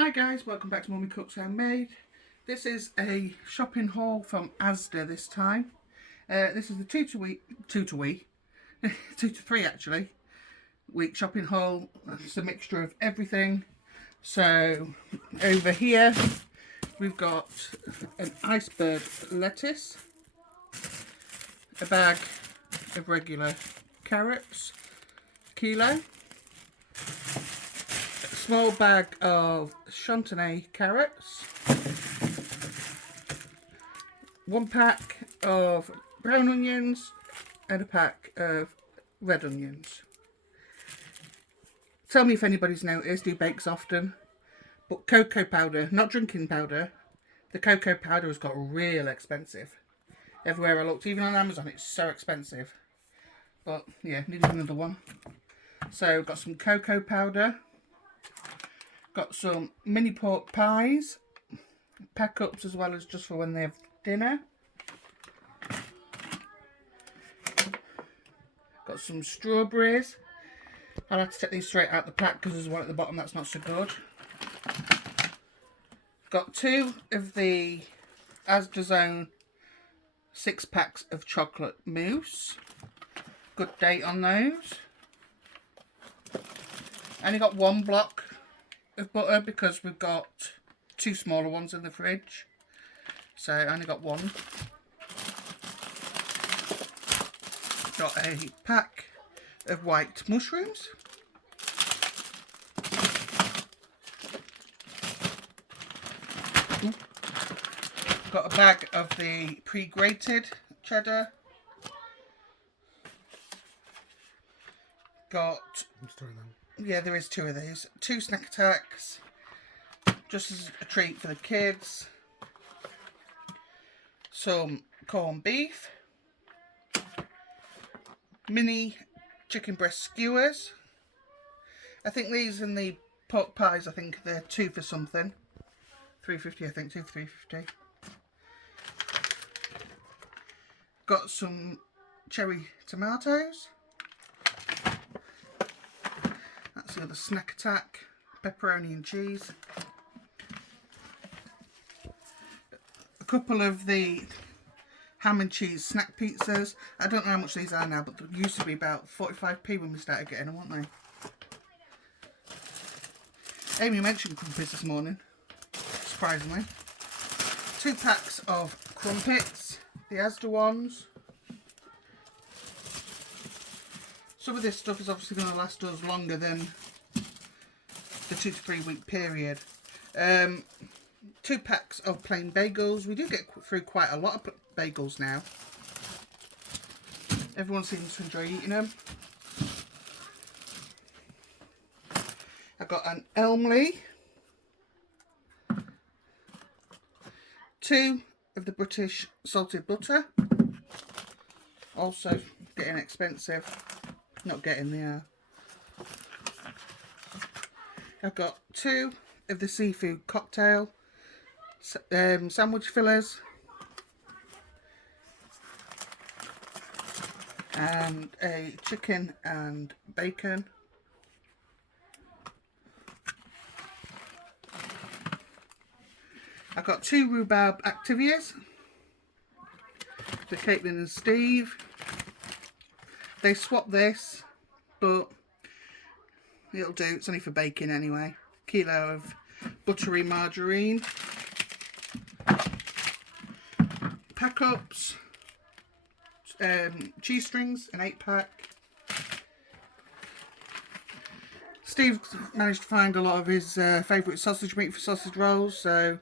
Hi guys, welcome back to Mummy Cooks Handmade. This is a shopping haul from Asda this time. This is the 2 to 3 actually, week shopping haul. It's a mixture of everything. So over here we've got an iceberg lettuce, a bag of regular carrots, kilo, small bag of chantenay carrots, 1 pack of brown onions and a pack of red onions. Tell me if anybody's noticed, he bakes often, but cocoa powder, not drinking powder, the cocoa powder has got real expensive. Everywhere I looked, even on Amazon, it's so expensive. But yeah, needed another one. So got some cocoa powder. Got some mini pork pies, pack ups as well as just for when they have dinner. Got some strawberries. I'll have to take these straight out the pack because there's one at the bottom that's not so good. Got 2 of the Asda Zone 6 packs of chocolate mousse. Good date on those. Only got 1 block of butter because we've got 2 smaller ones in the fridge, so I only got 1. Got a pack of white mushrooms, got a bag of the pre-grated cheddar, got, yeah, there is 2 of these, 2 snack attacks, just as a treat for the kids, some corned beef, mini chicken breast skewers. I think these and the pork pies, I think they're 2 for something, £3.50 I think, 2 for £3.50. Got some cherry tomatoes. That's the other snack attack. Pepperoni and cheese. A couple of the ham and cheese snack pizzas. I don't know how much these are now, but they used to be about 45p when we started getting them, weren't they? Amy mentioned crumpets this morning, surprisingly. 2 packs of crumpets, the Asda ones. Some of this stuff is obviously going to last us longer than the 2 to 3 week period. 2 packs of plain bagels. We do get through quite a lot of bagels now. Everyone seems to enjoy eating them. I got an Elmley. 2 of the British salted butter. Also getting expensive. Not getting there. I've got 2 of the seafood cocktail sandwich fillers, and a chicken and bacon. I've got 2 rhubarb Activias for Caitlin and Steve. They swapped this, but it'll do. It's only for baking anyway. Kilo of buttery margarine. Pack ups. Cheese strings, an 8 pack. Steve managed to find a lot of his favourite sausage meat for sausage rolls, so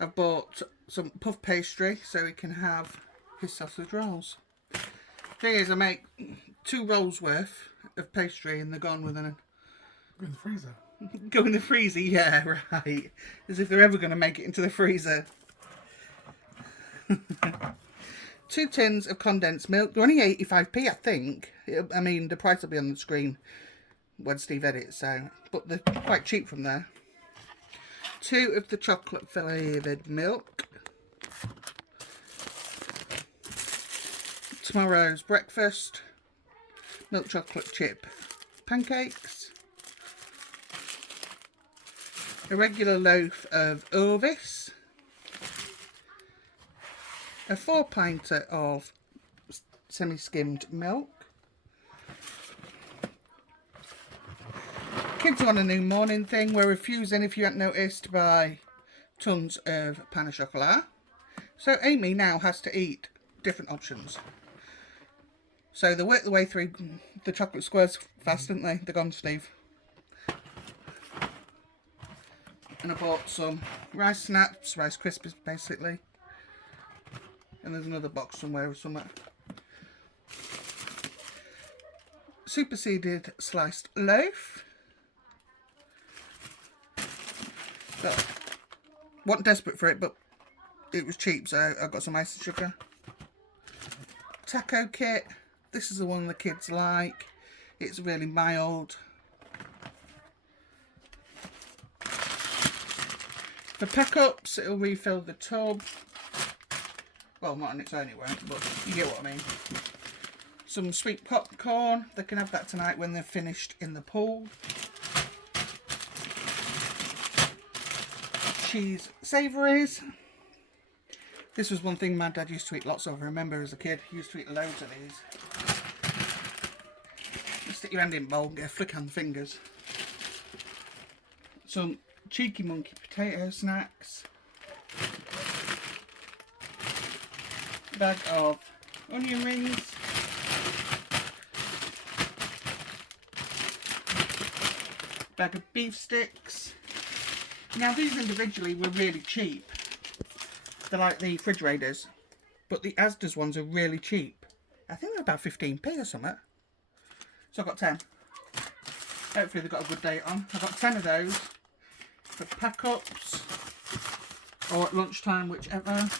I've bought some puff pastry so he can have his sausage rolls. Thing is, I make 2 rolls worth of pastry and they're gone within a... Go in the freezer. Go in the freezer, yeah, right. As if they're ever going to make it into the freezer. 2 tins of condensed milk. They're only 85p, I think. I mean, the price will be on the screen when Steve edits, so... But they're quite cheap from there. 2 of the chocolate flavoured milk. Tomorrow's breakfast. Milk chocolate chip pancakes. a regular loaf of Orvis, a 4-pinter of semi-skimmed milk. Kids want a new morning thing. We're refusing, if you hadn't noticed, by tons of pain au chocolat. So Amy now has to eat different options. So they work their way through the chocolate squares fast, didn't they? They're gone, Steve. And I bought some rice snaps, Rice Krispies basically. And there's another box somewhere or something. Superseded sliced loaf. But wasn't desperate for it, but it was cheap, so I got some ice and sugar. Taco kit. This is the one the kids like. It's really mild. For pack-ups, it'll refill the tub. Well, not on its own it won't, but you get what I mean. Some sweet popcorn. They can have that tonight when they're finished in the pool. Cheese savouries. This was one thing my dad used to eat lots of. I remember as a kid, he used to eat loads of these. You stick your hand in the bowl and get a flick on the fingers. Some cheeky monkey potato snacks. A bag of onion rings. Bag of beef sticks. Now these individually were really cheap. They're like the refrigerators, but the Asda's ones are really cheap. I think they're about 15p or something. So I got 10. Hopefully they've got a good date on. I got 10 of those for pack-ups or at lunchtime, whichever.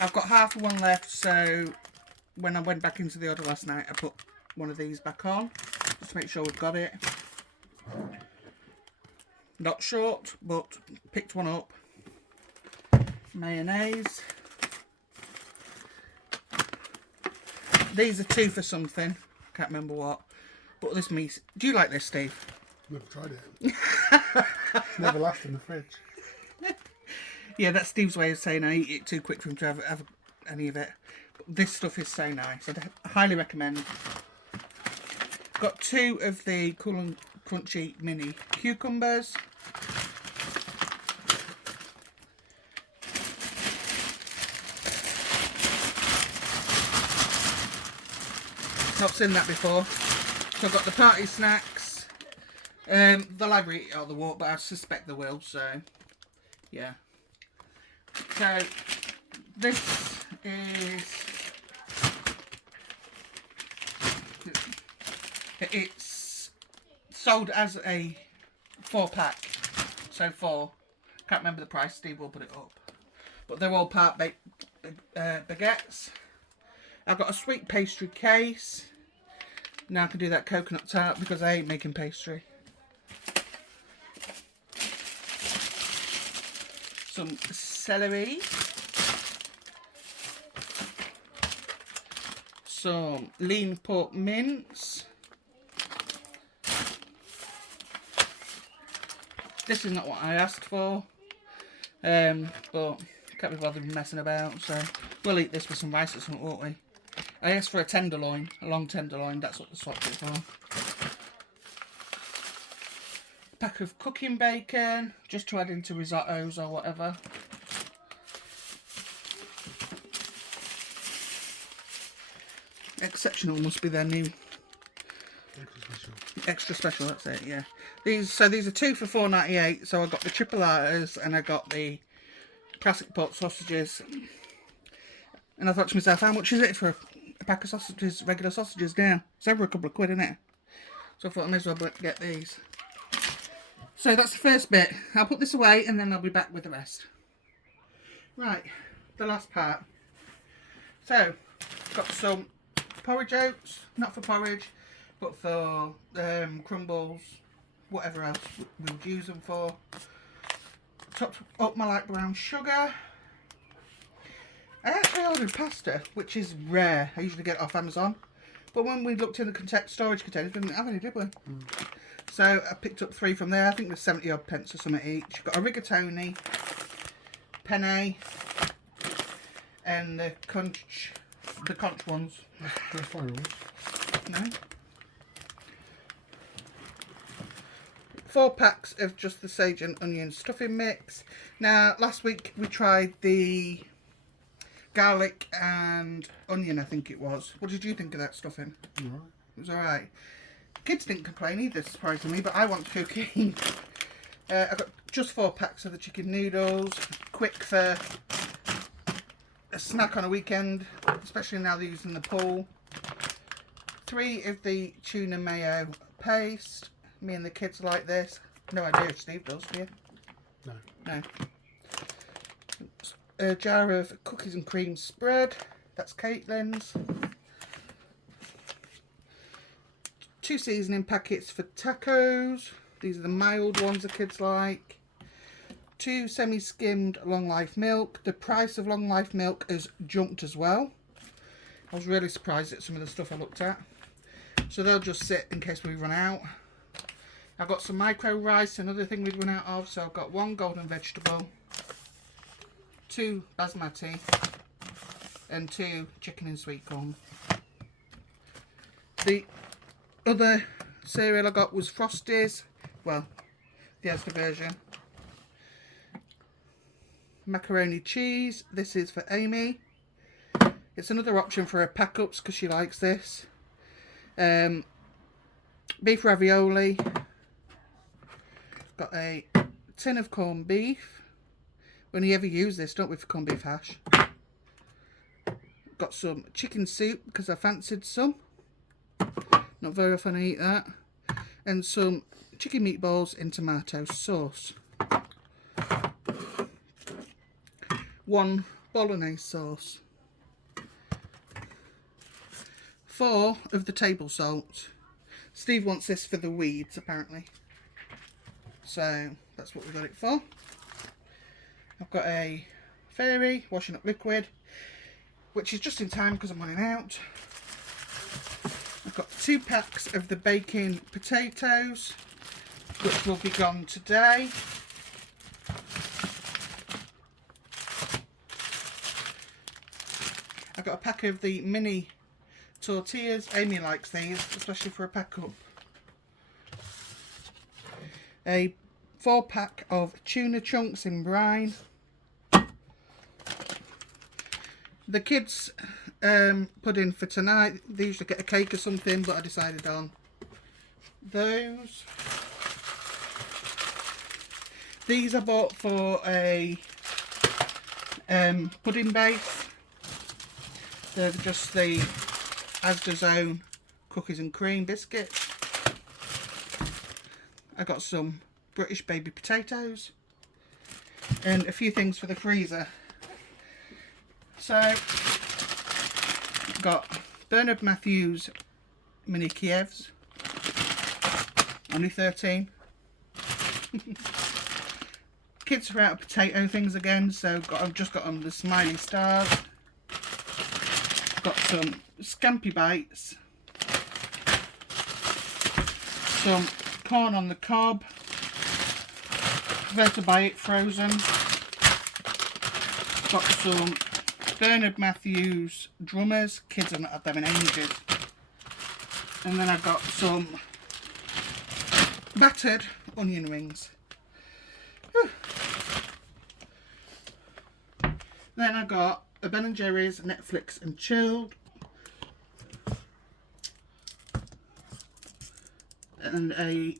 I've got half of one left, so when I went back into the order last night, I put one of these back on just to make sure we've got it. Not short, but picked one up. Mayonnaise. These are 2 for something. Can't remember what. But this meat. Do you like this, Steve? Never tried it. Never lasts in the fridge. Yeah, that's Steve's way of saying I eat it too quick for him to have any of it. But this stuff is so nice. I highly recommend. Got 2 of the Cool and Crunchy mini cucumbers. Not seen that before. So I've got the party snacks. They'll either eat it or the walk, but I suspect they will, so yeah. So this is, it's sold as a 4-pack, so 4. Can't remember the price, Steve will put it up. But they're all part baguettes. I've got a sweet pastry case. Now I can do that coconut tart because I ain't making pastry. Some celery. Some lean pork mince. This is not what I asked for. But can't be bothered messing about, so we'll eat this with some rice or something, won't we? I asked for a tenderloin, a long tenderloin, that's what the swapped it for. A pack of cooking bacon, just to add into risottos or whatever. Exceptional must be their new extra special, that's it, yeah. These are 2 for $4.98, so I got the chipolatas and I got the classic pork sausages. And I thought to myself, how much is it for a pack of sausages, regular sausages now? It's over a couple of quid, isn't it? So I thought I may as well get these. So that's the first bit. I'll put this away and then I'll be back with the rest. Right, the last part. So, got some porridge oats, not for porridge, but for crumbles, whatever else we would use them for. Topped up my light brown sugar. I actually ordered pasta, which is rare. I usually get it off Amazon. But when we looked in the storage containers, we didn't have any, did we? So I picked up 3 from there. I think there's 70 odd pence or something each. Got a rigatoni, penne, and the conch ones. They're fine ones. No. 4 packs of just the sage and onion stuffing mix. Now, last week we tried the garlic and onion, I think it was. What did you think of that stuffing? Alright. It was alright. Kids didn't complain either, surprisingly, but I want cooking. I got just 4 packs of the chicken noodles. Quick for a snack on a weekend, especially now they're using the pool. 3 of the tuna mayo paste. Me and the kids like this. No idea if Steve does, do you? No. No. A jar of cookies and cream spread. That's Caitlin's. 2 seasoning packets for tacos. These are the mild ones the kids like. 2 semi-skimmed long life milk. The price of long life milk has jumped as well. I was really surprised at some of the stuff I looked at. So they'll just sit in case we run out. I've got some micro rice, another thing we'd run out of. So I've got 1 golden vegetable, 2 basmati, and 2 chicken and sweet corn. The other cereal I got was Frosties. Well, the Asda version. Macaroni cheese. This is for Amy. It's another option for her pack-ups because she likes this. Beef ravioli. Got a tin of corned beef. We only ever use this, don't we, for corned beef hash. Got some chicken soup because I fancied some. Not very often I eat that. And some chicken meatballs in tomato sauce. 1 bolognese sauce. 4 of the table salt. Steve wants this for the weeds, apparently. So that's what we got it for. I've got a fairy washing up liquid, which is just in time because I'm running out. I've got 2 packs of the baking potatoes, which will be gone today. I've got a pack of the mini tortillas. Amy likes these, especially for a pack up. A 4 pack of tuna chunks in brine. The kids put in for tonight. They usually get a cake or something, but I decided on those. These I bought for a pudding base. They're just the Asda's own cookies and cream biscuits. I got some British baby potatoes and a few things for the freezer. So, got Bernard Matthews mini Kievs, only 13. Kids are out of potato things again, so I've just got them the smiley stars. Got some Scampi Bites, some corn on the cob, Where to Buy It frozen. Got some Bernard Matthews drummers. Kids have not had them in ages. And then I've got some battered onion rings. Whew. Then I got a Ben & Jerry's Netflix and Chilled. And a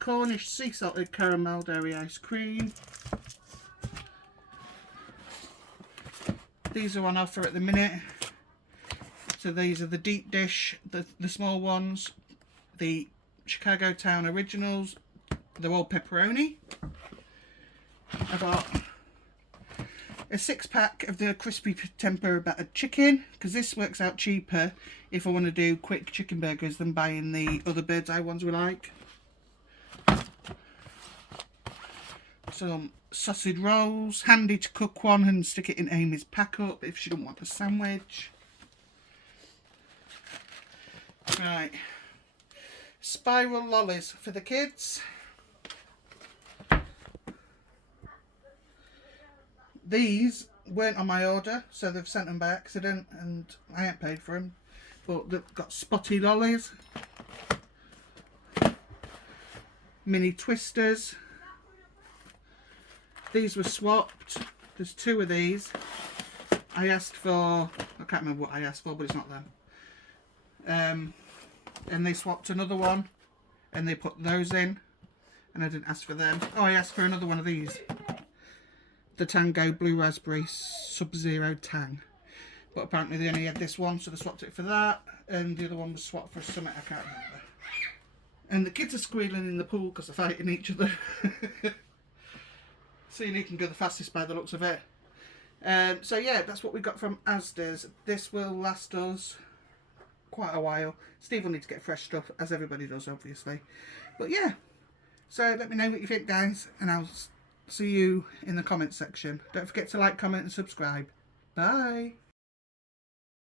Cornish sea salted caramel dairy ice cream. These are on offer at the minute. So these are the deep dish, the small ones, the Chicago Town Originals. They're all pepperoni. I got a 6-pack of the crispy tempura battered chicken, because this works out cheaper if I want to do quick chicken burgers than buying the other bird's eye ones we like. Some sausage rolls, handy to cook one and stick it in Amy's pack up if she don't want a sandwich. Right, Spiral lollies for the kids. These weren't on my order, so they've sent them by accident and I ain't paid for them. But they've got spotty lollies. Mini twisters. These were swapped. There's 2 of these. I asked for, I can't remember what I asked for, but it's not them. And they swapped another one and they put those in, and I didn't ask for them. Oh, I asked for another one of these. The Tango Blue Raspberry Sub-Zero Tang. But apparently they only had this one, so they swapped it for that. And the other one was swapped for something I can't remember. And the kids are squealing in the pool because they're fighting each other. Seeing who can go the fastest by the looks of it. So yeah, that's what we got from Asda's. This will last us quite a while. Steve will need to get fresh stuff, as everybody does, obviously. But yeah, so let me know what you think, guys, and I'll see you in the comments section. Don't forget to like, comment and subscribe. Bye.